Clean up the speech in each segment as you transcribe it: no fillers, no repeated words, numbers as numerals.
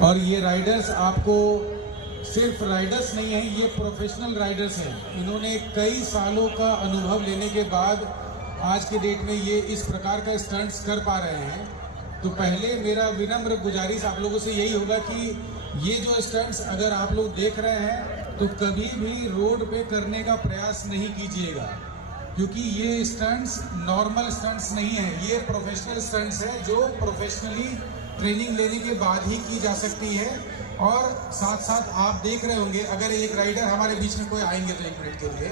और ये राइडर्स आपको सिर्फ राइडर्स नहीं हैं, ये प्रोफेशनल राइडर्स हैं। इन्होंने कई सालों का अनुभव लेने के बाद आज के डेट में ये इस प्रकार का स्टंट्स कर पा रहे हैं। तो पहले मेरा विनम्र गुजारिश आप लोगों से यही होगा कि ये जो स्टंट्स अगर आप लोग देख रहे हैं तो कभी भी रोड पे करने का प्रयास नहीं कीजिएगा, क्योंकि ये स्टंट्स नॉर्मल स्टंट्स नहीं है, ये प्रोफेशनल स्टंट्स है जो प्रोफेशनली ट्रेनिंग लेने के बाद ही की जा सकती है। और साथ साथ आप देख रहे होंगे, अगर एक राइडर हमारे बीच में कोई आएंगे तो एक मिनट के लिए,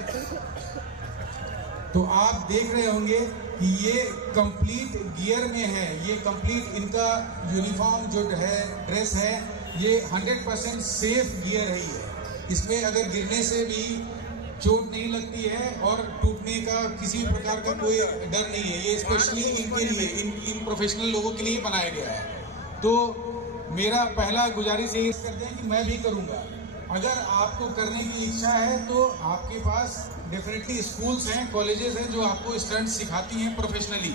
तो आप देख रहे होंगे कि ये कंप्लीट गियर में है, ये कंप्लीट इनका यूनिफॉर्म जो है, ड्रेस है, ये 100% सेफ गियर है। ये इसमें अगर गिरने से भी चोट नहीं लगती है और टूटने का किसी प्रकार का कोई डर नहीं है। ये स्पेशली इनके लिए, इन प्रोफेशनल लोगों के लिए बनाया गया है। तो मेरा पहला गुजारिश यही करते हैं कि मैं भी करूंगा। अगर आपको करने की इच्छा है तो आपके पास डेफिनेटली स्कूल्स हैं, कॉलेजेस हैं जो आपको स्टंट सिखाती हैं प्रोफेशनली,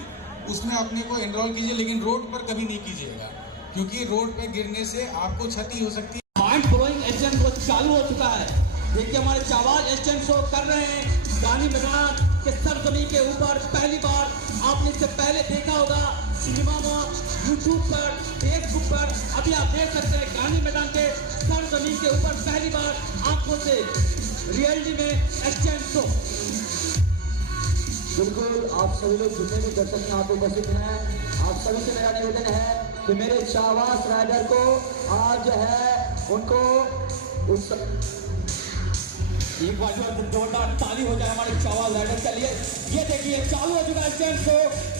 उसमें अपने को एनरोल कीजिए, लेकिन रोड पर कभी नहीं कीजिएगा, क्योंकि रोड पर गिरने से आपको क्षति हो सकती है। माइंड ब्लोइंग एजेंट वो चालू हो चुका है। देखिए हमारे चावाज एजेंट शो कर रहे हैं गानी मैदान के सरजमी के ऊपर। पहली बार आपने इससे पहले देखा होगा सिनेमा में, यूट्यूब पर, फेसबुक पर। अभी आप देख सकते हैं गानी मैदान के सरजमी के ऊपर पहली बार आंखों से रियलिटी में एजेंट शो। बिल्कुल आप सभी लोग जितने भी दर्शक यहाँ पे उपस्थित हैं, आप सभी से मेरा निवेदन है कि मेरे चावास राइडर को आज जो है उनको उस एक बार जोरदार ताली हो जाए हमारे चावास राइडर के लिए। ये देखिए चालू हो चुका है स्टैंड शो,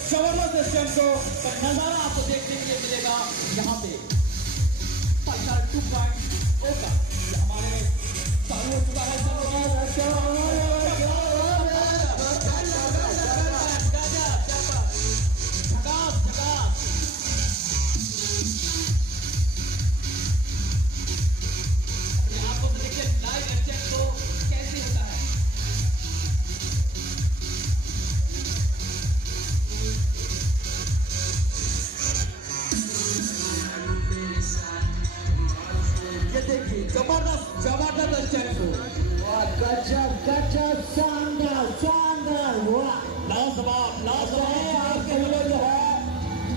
जबरदस्त स्टैंड शो का नजारा आपको देखने के लिए मिलेगा यहाँ पे। पल्सर 2.0 का हमारे चालू हो चुका है। जबरदस्त स्टैंड शो, गजब शानदार हुआ। लाजवाब आपके लोग जो है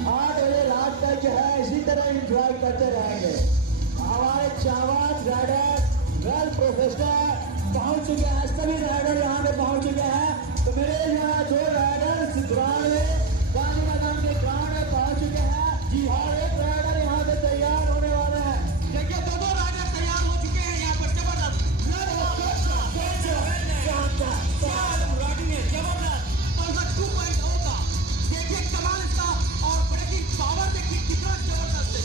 8 बजे रात तक जो है इसी तरह एंजॉय करते रहेंगे। हमारे चावास राइडर वेल प्रोफेशनल पहुंच चुके हैं, सभी राइडर यहाँ पे पहुंच चुके हैं। तो मेरे यहाँ जो राइडर सिद्धार्थ में गांधी मैदान के ग्राउंड में पहुंच चुके हैं। जी हाँ, एक राइडर यहाँ पे तैयार होने वाले हैं। देखिए दो राइडर तैयार हो चुके हैं यहाँ पर। जबरदस्त पल्सर 2.0 का देखिए कमाल इसका, और ब्रेकिंग पावर देखिए कितना जबरदस्त है।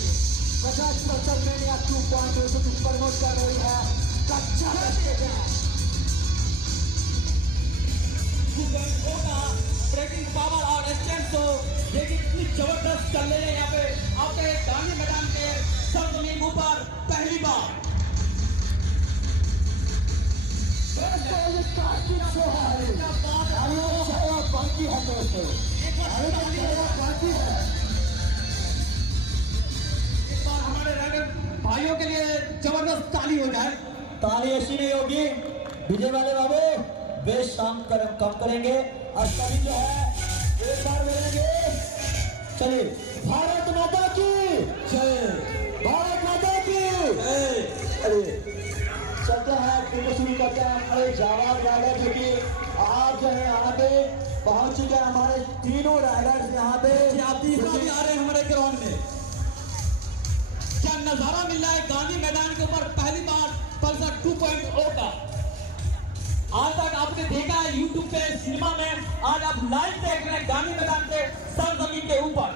बजाज पल्सर मेनिया 2.0 से प्रमोट कर रही है। कच्चा ब्रेकिंग पावर और स्टैंड शो देखिए कितनी जबरदस्त चल रही है यहाँ पे आपके गांधी मैदान के सरजमीन ऊपर पहली बार। बाकी है दोस्तों, एक बार हमारे राइडर भाइयों के लिए जबरदस्त ताली हो जाए। ताली ऐसी नहीं होगी, विजय वाले बाबू बेस कम करेंगे और सभी जो है एक बार मिलेंगे। चलिए, भारत माता की जय, भारत माता की जय। अरे चलते हैं, फिर शुरू करते हैं हमारे जावाज राइडर जो कि आज जो है यहाँ पे पहुंच चुके हैं। हमारे तीनों राइडर्स यहाँ पे आप तीसरा भी आ रहे हैं हमारे ग्राउंड में। क्या नजारा मिल रहा है गांधी मैदान के ऊपर पहली बार पल्सर 2.0 का। आज तक आपने देखा है यूट्यूब पे, सिनेमा में, आज आप लाइव देख रहे हैं गांधी मैदान के सरजमीन के ऊपर।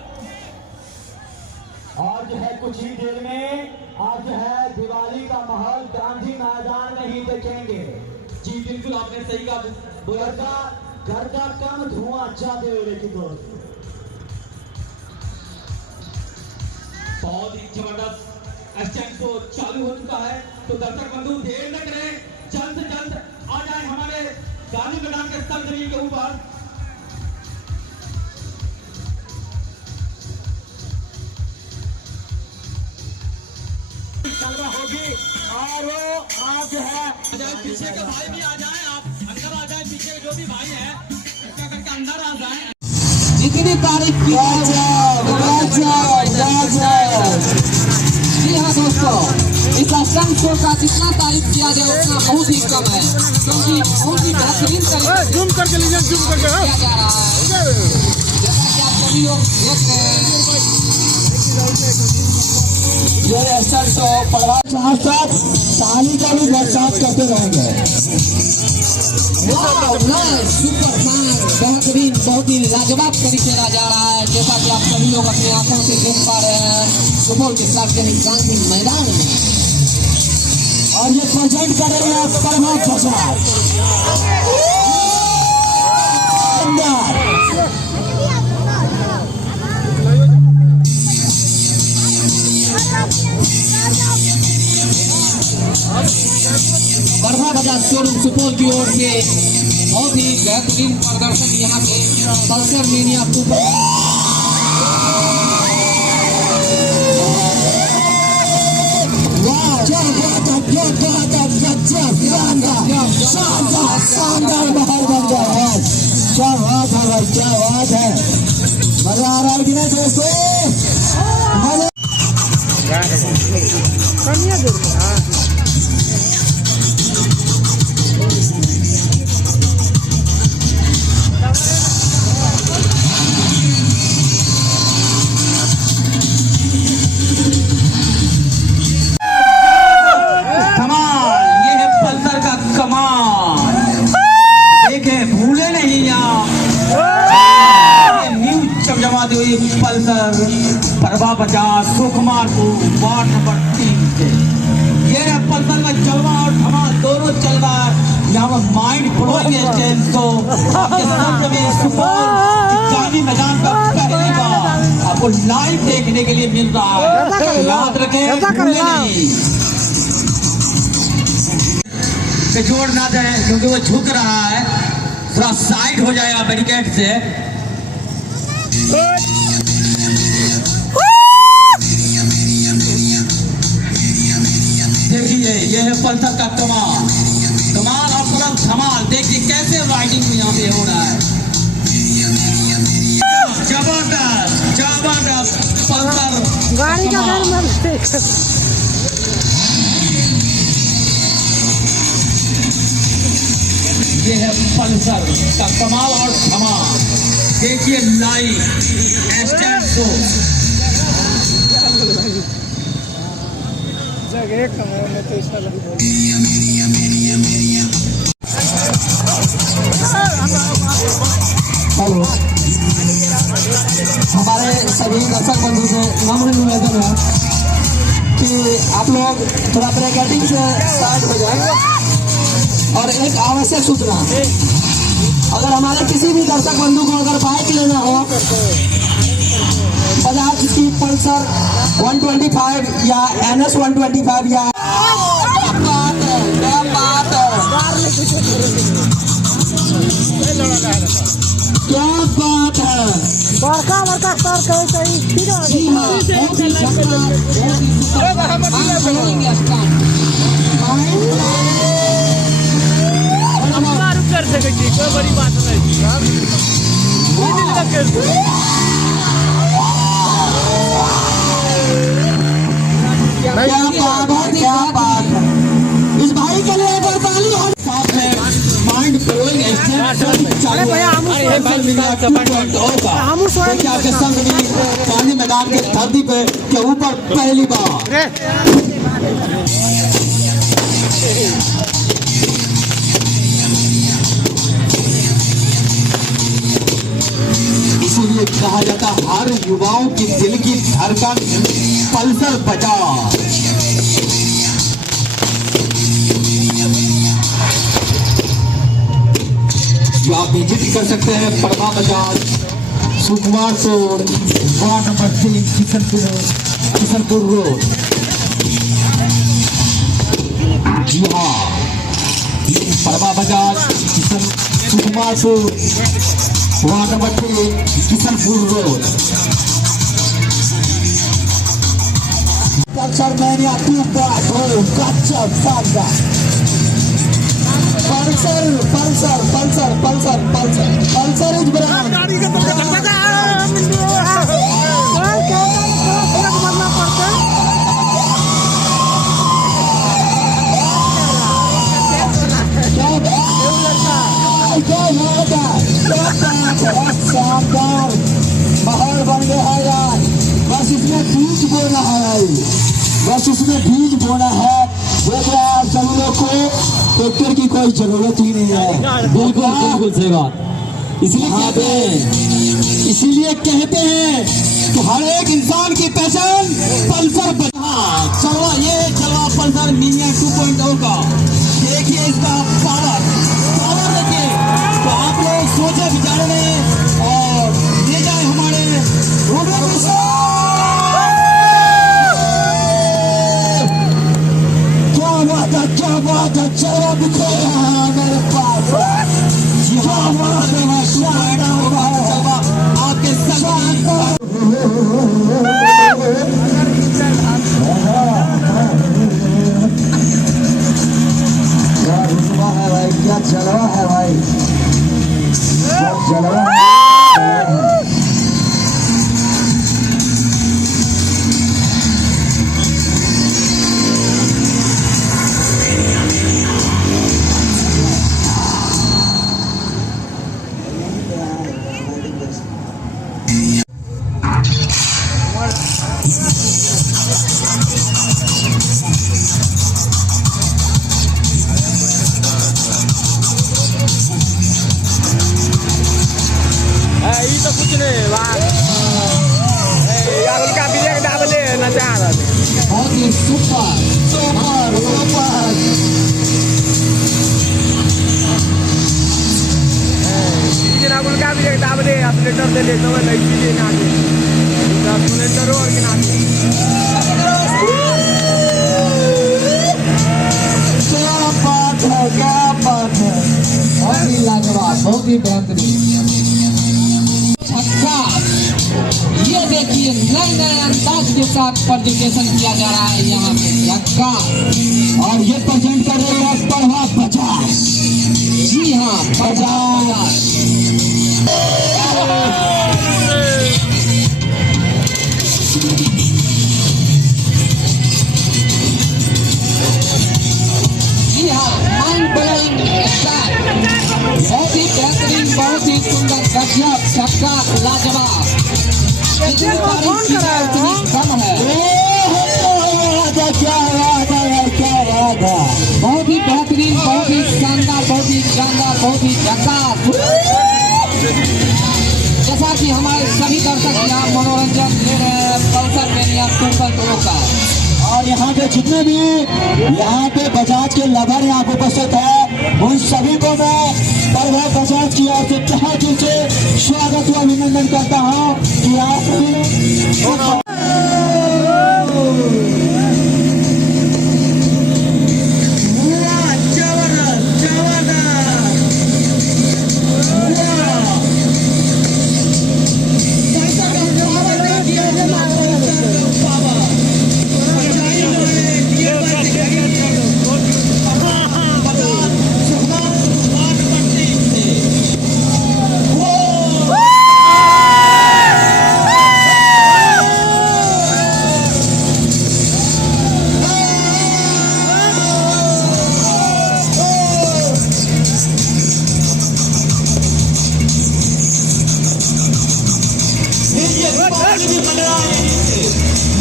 और जो है कुछ ही देर में आज जो है दिवाली का माहौल गांधी मैदान में ही देखेंगे। जी बिल्कुल आपने सही कहा। घर का कम धुआं जाते हुए लेकिन बहुत ही जबरदस्त स्टैंड शो चालू हो चुका है। तो दर्शक बंधु देर न करें, जल्द से जल्द आ जाए हमारे गांधी मैदान के सरजमीन के ऊपर। और वो आप जो है पीछे के भाई भी आ जाए, आप अंदर आ जाए, पीछे के जो भी भाई हैं कृपया करके अंदर आ जाए। इतनी तारीफ की जी हाँ दोस्तों, इस स्टंट शो का जितना तारीफ किया जाए उतना बहुत ही कम है, क्योंकि बहुत ही बेहतरीन तरीके जूम करके लीजिए, जूम करके किया जा रहा है। जैसा कि आप सभी लोग देख रहे हैं, ये स्टंट शो पढ़वा साथ साथ ताली का भी बरसात करते रहेंगे। सुपर फाइन, बेहतरीन, बहुत ही लाजवाब तरीके से जा रहा है। जैसा कि आप सभी लोग अपनी आंखों से देख पा रहे हैं सुपौल के सार्वजनिक गांधी मैदान में। और ये प्रेजेंट कर रहे हैं परमा प्रसाद। बर्मा बजाज शोरूम सुपौल की ओर से बहुत ही बेहतरीन प्रदर्शन यहाँ पे पल्सर मीनिया सुपर शानदार बाहर बन गया है। क्या बात है भाई, क्या बात है, मजा आ रहा है कि नहीं दोस्तों? पल्सर परवा बजाज सुकुमारपुर वार्ड नंबर 3 से ये है पल्सर का जलवा और धमाल दोनों चल रहा है। यहाँ पर माइंड ब्लोइंग स्टेज तो आपके सामने में सुपौल गांधी मैदान पर पहली बार आपको लाइव देखने के लिए मिल रहा है, तो याद रखें, भूलें नहीं। जोड़ ना दें क्योंकि वो झुक रहा है, थोड़ा साइड हो जाएगा बैरिकेड से। देखिए ये है पल्सर का कमाल, कमाल और पूरा धमाल। देखिए कैसे राइडिंग यहाँ पे हो रहा है, जबरदस्त जबरदस्त पल्सर गाड़ी का ये है पल्सर का कमाल और धमाल। देखिए लाइव स्टैंड शो एक समय तो इसका हेलो, हमारे सभी दर्शक बंधु से नम्र निवेदन है कि आप लोग थोड़ा ब्रेकेटिंग से साइड हो जाए। और एक आवश्यक सूचना, अगर हमारे किसी भी दर्शक बंधु को अगर बाइक लेना हो, बजाज की पल्सर 125 या NS 125 या क्या बात है, बड़का बड़का सर कहीं जी हाँ, बहुत ही शानदार, कर सके जी, कोई बड़ी बात नहीं। क्या बात है, इस भाई के लिए ताली हो। साथ में माइंड ब्लोइंग के संग भी गांधी मैदान के धरती पे के ऊपर पहली बार इसीलिए कहा जाता हर युवाओं की दिल की धड़कन पल्सर बजाज। जो आप विजिट कर सकते हैं Parma Bajaj Sukumar road ward number 3 Kishanpur road. जी हाँ, Parma Bajaj Sukumarpur ward number 3 Kishanpur road. Pulsar mania 2.0 गजब शानदार। Pulsar Pulsar Pulsar Pulsar Pulsar Pulsar is brand. गाड़ी का तो धक्का कौन कहता है थोड़ा समझना पड़ता है। शानदार माहौल बन गया है यार। बस इसमें बीज बोना है, बस इसमें बीज बोना है। देख रहे हैं आप सभी लोग को ट्रैक्टर की कोई जरूरत ही नहीं है। बिल्कुल बिल्कुल सही बात। इसलिए कहते हैं, इसीलिए कहते हैं कि हर एक इंसान की पहचान पल्सर चलवा, ये चलवा पल्सर मिनिया 2.0 का। देखिए इसका पावर देखिए। तो आप लोग सोचे विचार में और ले जाए हमारे क्या बात है, चलो दिखे मेरे पास। क्या बात है, शानदार आपके संग क्या रुतबा है भाई, क्या जलवा है भाई, क्या जलवा है। ये तो कुछ नहीं बात यार उनका बिजली का दाबले नचा रहा है। बहुत ही सुपर सुपर सुपर। जना उनका बिजली का दाबले ऑपरेटर दे लेते हुए नहीं चीजें ना दे ऑपरेटर और के ना क्या बात है, क्या बात है, बहुत ही लाजवाब, बहुत ही बेहतरीन। छक्का, ये देखिए नए नए अंदाज के साथ प्रेजेंटेशन किया जा रहा है यहाँ पे छक्का। और ये प्रेजेंट कर रहे हैं पढ़वा बजाज। जी हाँ बजाज। जी हाँ माइंड ब्लोइंग स्टार, बहुत ही बेहतरीन, बहुत ही सुंदर, गजब छक्का, लाजवाब। जितनी तारीफ की जाए उतनी कम है। क्या बात है, क्या बात है। बहुत ही बेहतरीन, बहुत ही शानदार, बहुत ही शानदार, बहुत ही झकास। जैसा कि हमारे सभी दर्शक यहाँ मनोरंजन ले रहे हैं पल्सर मैनिया 2.0 का। और यहाँ पे जितने भी यहाँ पे बजाज के लवर यहाँ पे उपस्थित है, उन सभी को मैं पढ़वा बजाज की ओर से तहे दिल से स्वागत व अभिनंदन करता हूँ कि आप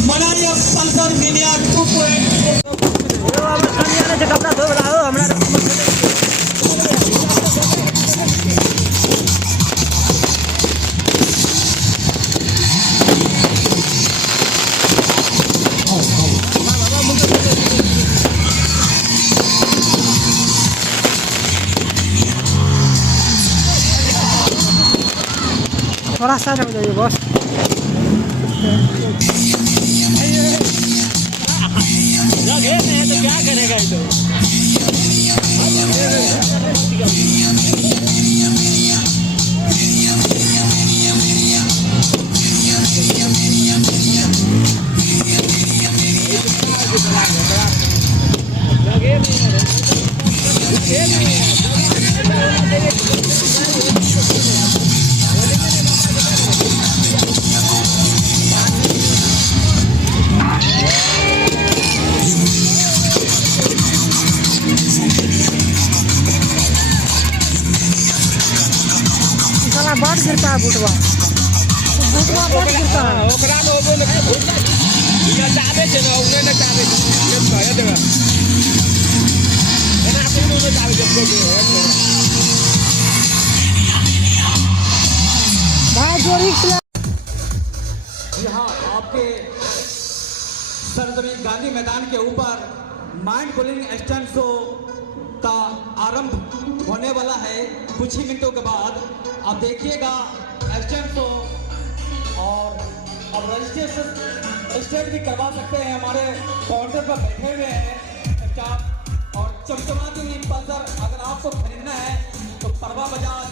मनालिया पल्सर मिनिया 2.0। कपड़ा धो लाओ हमरा थोड़ा सा हो जाइए बस। जगह नहीं है तो क्या करेगा ये तो साला बाट गिरता है बुटवा बाट गिरता है ओकरा को ओबे न चाबे छै न ओने न चाबे छै कह देबे एना अपन न चाबे छै भाई जोरी यहाँ आपके सरजमीन गांधी मैदान के ऊपर माइंड ब्लोइंग स्टंट शो का आरंभ होने वाला है कुछ ही मिनटों के बाद। आप देखिएगा स्टंट शो और अब रजिस्ट्रेशन भी करवा सकते हैं। हमारे काउंटर पर बैठे हुए हैं स्टाफ और चमचमाती हुई पल्सर अगर आपको खरीदना है तो परवा बाजार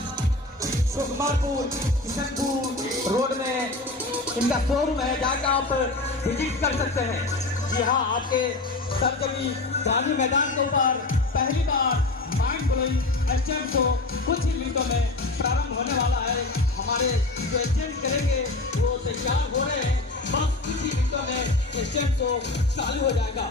सुकुमारपुर किशनपुर रोड में इनका शोरूम है, जाकर आप विजिट कर सकते हैं। जी हाँ, आपके सरजमी गांधी मैदान के ऊपर पहली बार माइंड ब्लोइंग स्टंट शो कुछ ही मिनटों में प्रारंभ होने वाला है। हमारे जो एजेंट करेंगे वो तैयार हो रहे हैं, बस कुछ ही मिनटों में स्टंट शो चालू हो जाएगा।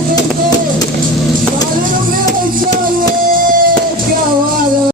Thank you.